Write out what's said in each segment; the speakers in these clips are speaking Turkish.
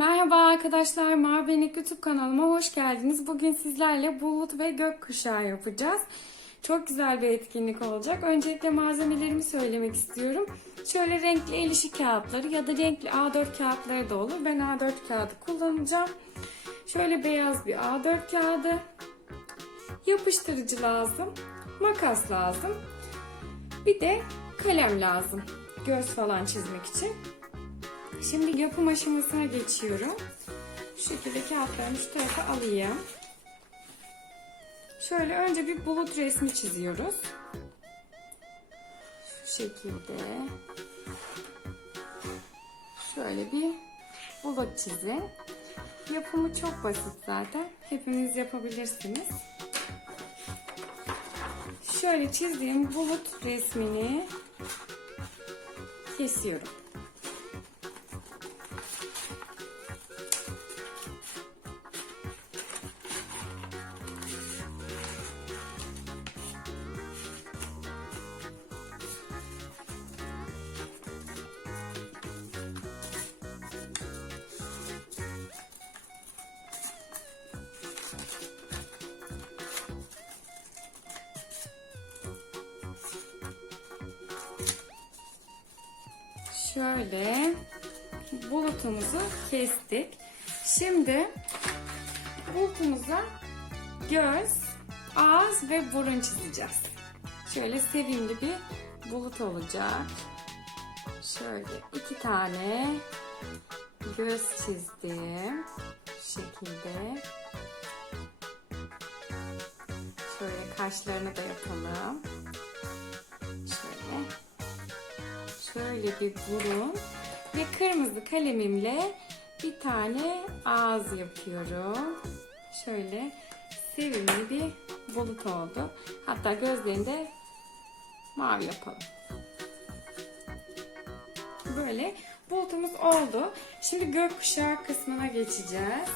Merhaba arkadaşlar, Marbenik YouTube kanalıma hoş geldiniz. Bugün sizlerle bulut ve gökkuşağı yapacağız. Çok güzel bir etkinlik olacak. Öncelikle malzemelerimi söylemek istiyorum. Şöyle renkli el işi kağıtları ya da renkli A4 kağıtları da olur. Ben A4 kağıdı kullanacağım. Şöyle beyaz bir A4 kağıdı. Yapıştırıcı lazım. Makas lazım. Bir de kalem lazım. Göz falan çizmek için. Şimdi yapım aşamasına geçiyorum. Şu şekilde kağıtlarımı şu tarafa alayım. Şöyle önce bir bulut resmi çiziyoruz. Şu şekilde. Şöyle bir bulut çizin. Yapımı çok basit zaten. Hepiniz yapabilirsiniz. Şöyle çizdiğim bulut resmini kesiyorum. Şöyle bulutumuzu kestik. Şimdi bulutumuza göz, ağız ve burun çizeceğiz. Şöyle sevimli bir bulut olacak. Şöyle iki tane göz çizdim. Şu şekilde. Şöyle kaşlarını da yapalım. Şöyle bir burun ve kırmızı kalemimle bir tane ağız yapıyorum. Şöyle sevimli bir bulut oldu. Hatta gözlerini de mavi yapalım. Böyle bulutumuz oldu. Şimdi gökkuşağı kısmına geçeceğiz.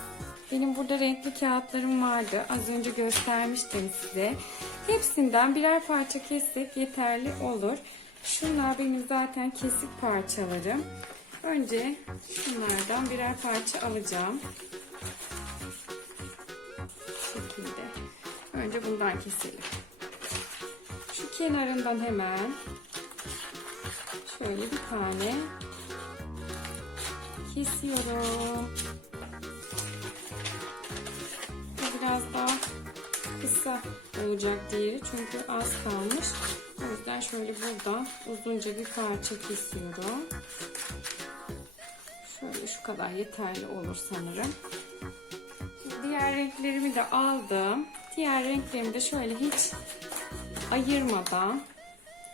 Benim burada renkli kağıtlarım vardı. Az önce göstermiştim size. Hepsinden birer parça kessek yeterli olur. Şunlar benim zaten kesik parçalarım. Önce şunlardan birer parça alacağım. Bu şekilde. Önce bundan keselim. Şu kenarından hemen şöyle bir tane kesiyorum. Biraz daha kısa olacak diğeri çünkü az kalmış. O yüzden şöyle buradan uzunca bir parça kesiyorum. Şöyle şu kadar yeterli olur sanırım. Diğer renklerimi de aldım. Diğer renklerimi de şöyle hiç ayırmadan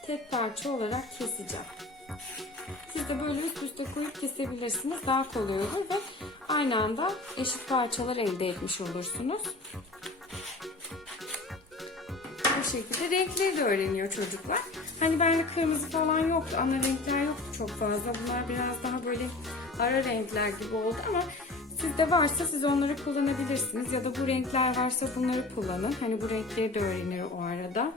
tek parça olarak keseceğim. Siz de böyle üst üste koyup kesebilirsiniz. Daha kolay olur ve aynı anda eşit parçalar elde etmiş olursunuz. Şekilde renkleri de öğreniyor çocuklar. Hani bende kırmızı falan yoktu. Ana renkler yoktu çok fazla. Bunlar biraz daha böyle ara renkler gibi oldu ama sizde varsa siz onları kullanabilirsiniz. Ya da bu renkler varsa bunları kullanın. Hani bu renkleri de öğrenir o arada.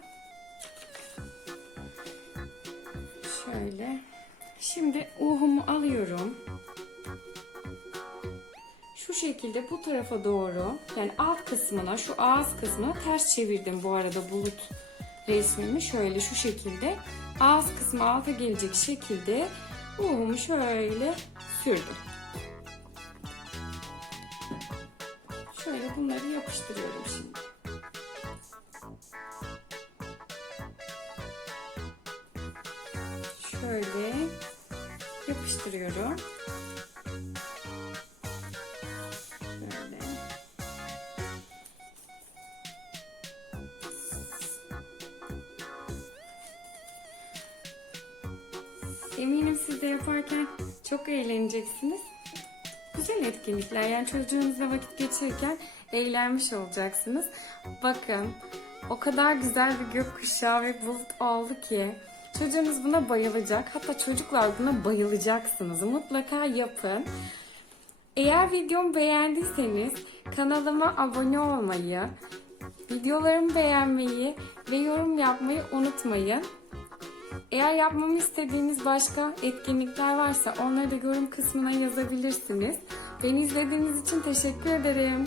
Şöyle. Şimdi uhumu alıyorum. Şu şekilde bu tarafa doğru yani alt kısmına şu ağız kısmına ters çevirdim bu arada bulut resmimi şöyle şu şekilde ağız kısmı alta gelecek şekilde uhumu şöyle sürdüm. Şöyle bunları yapıştırıyorum şimdi. Şöyle yapıştırıyorum. Eminim siz de yaparken çok eğleneceksiniz. Güzel etkinlikler yani çocuğunuzla vakit geçirirken eğlenmiş olacaksınız. Bakın o kadar güzel bir gökkuşağı ve bulut oldu ki çocuğunuz buna bayılacak. Hatta çocuklar buna bayılacaksınız. Mutlaka yapın. Eğer videomu beğendiyseniz kanalıma abone olmayı, videolarımı beğenmeyi ve yorum yapmayı unutmayın. Eğer yapmamı istediğiniz başka etkinlikler varsa onları da yorum kısmına yazabilirsiniz. Beni izlediğiniz için teşekkür ederim.